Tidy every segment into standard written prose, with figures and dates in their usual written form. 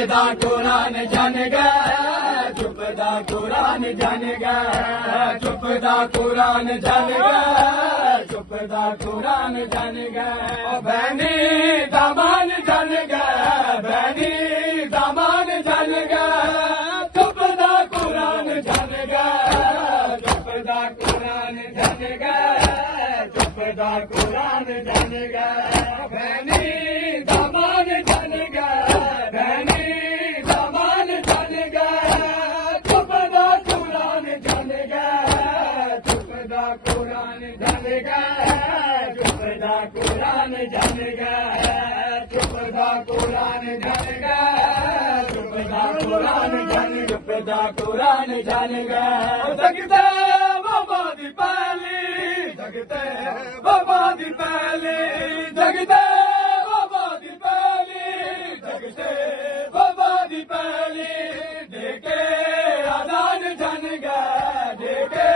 दा कुरान जान गया, चुप दा कुरान जान गया, चुप दा कुरान जान गया, चुप दा कुरान जान गया। बहनी दामान जान गया, बहनी दामान जान गया, चुप दा कुरान जान गया, चुप दा कुरान जान गया, चुप दा कुरान जान गया। बहनी दामान जान गया, बहनी दामान जान गया, चुप दा कुरान जान गया, चुप दा कुरान जान गया, चुप दा कुरान जान गया, चुप दा कुरान जान गया, चुप दा कुरान जान, चुप दा कुरान जान गया। जगते बाबा दी पहली, जगते बाबा दी पहली, जगते बाबा दी पहली, जगते बाबा दी पहली, देखे आजान जान गया, देखे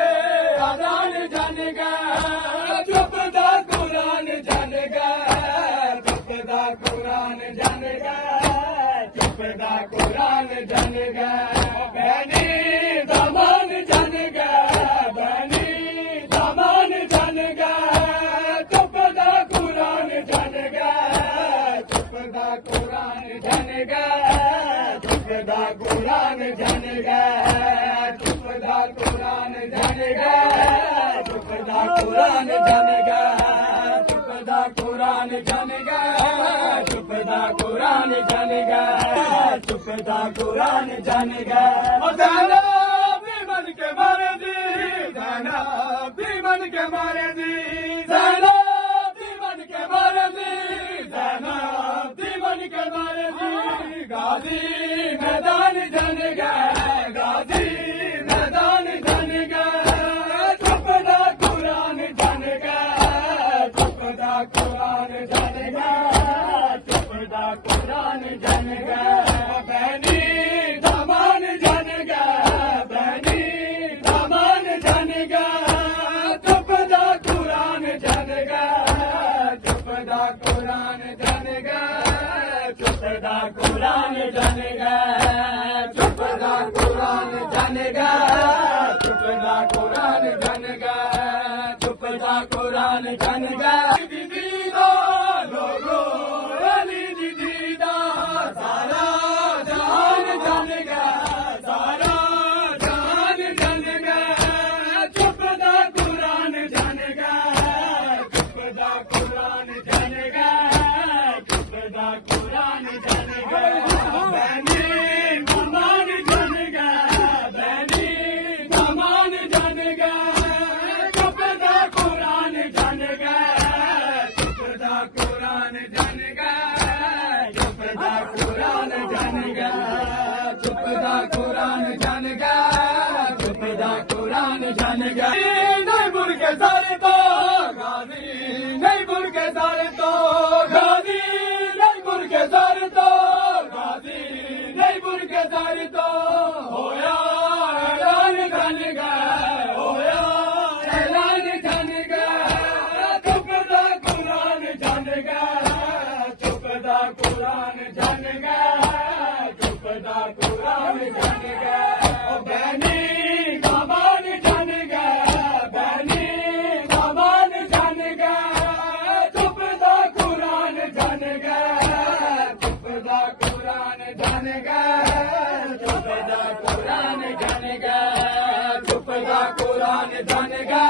आजान जान गया, चुप दा कुरान जान गया, चुप दा कुरान जान गया, चुप दा कुरान जान गया। बहनी दामान जान गया, बहनी दामान जान गया, चुप दा कुरान जान गया, चुप दा कुरान जान गया, चुप दा कुरान जान गया, चुप दा कुरान जान गया, चुप दा कुरान जान गया, चुप दा कुरान जान गया, चुप दा कुरान जान गया, चुप दा कुरान जान गया। ज़ैनब भी मन के मारे दी, ज़ैनब भी मन के मारे दी, ज़ैनब भी मन के मारे दी, ज़ैनब भी मन के मारे दी। गाजी मैदान जान गया, गाजी मैदान जान गया, चुप दा कुरान जान गया, चुप दा कुरान जान गया, चुप दा कुरान जान गया। बहनी दामान जान गया, बहनी दामान जान गया, चुप दा कुरान जान गया, चुप दा कुरान जान गया, चुप दा कुरान जान गया, चुप दा कुरान जान गया, चुप दा कुरान जान गया, चुप दा कुरान जान गया। दीदा लोगो अली दी दीदा, सारा जहान जान गया, सारा जहान जान गया, चुप दा कुरान जान गया, चुप दा कुरान जान गया, चुप दा कुरान जान गया। बहनी दामान जान गया, बहनी दामान जान गया, चुप दा कुरान जान गया, चुप दा कुरान जान गया, चुप दा कुरान जान गया, चुप दा कुरान जान गया, चुप दा कुरान जान गया। नहीं बुर के सारे तो गाजी, नहीं बुर के सारे तो गाजी, नहीं बुर के सारे तो गाजी, नहीं बुर के सारे तो होया ऐलान जान गया, होया ऐलान जान गया, चुप दा कुरान जान गया, चुप दा कुरान जान गया, चुप दा कुरान जान गया। बहनी दामान जान गया, बहनी दामान जान गया, चुप दा कुरान जान गया, चुप दा कुरान जान गया, चुप दा कुरान जान गया, चुप दा कुरान जान गया,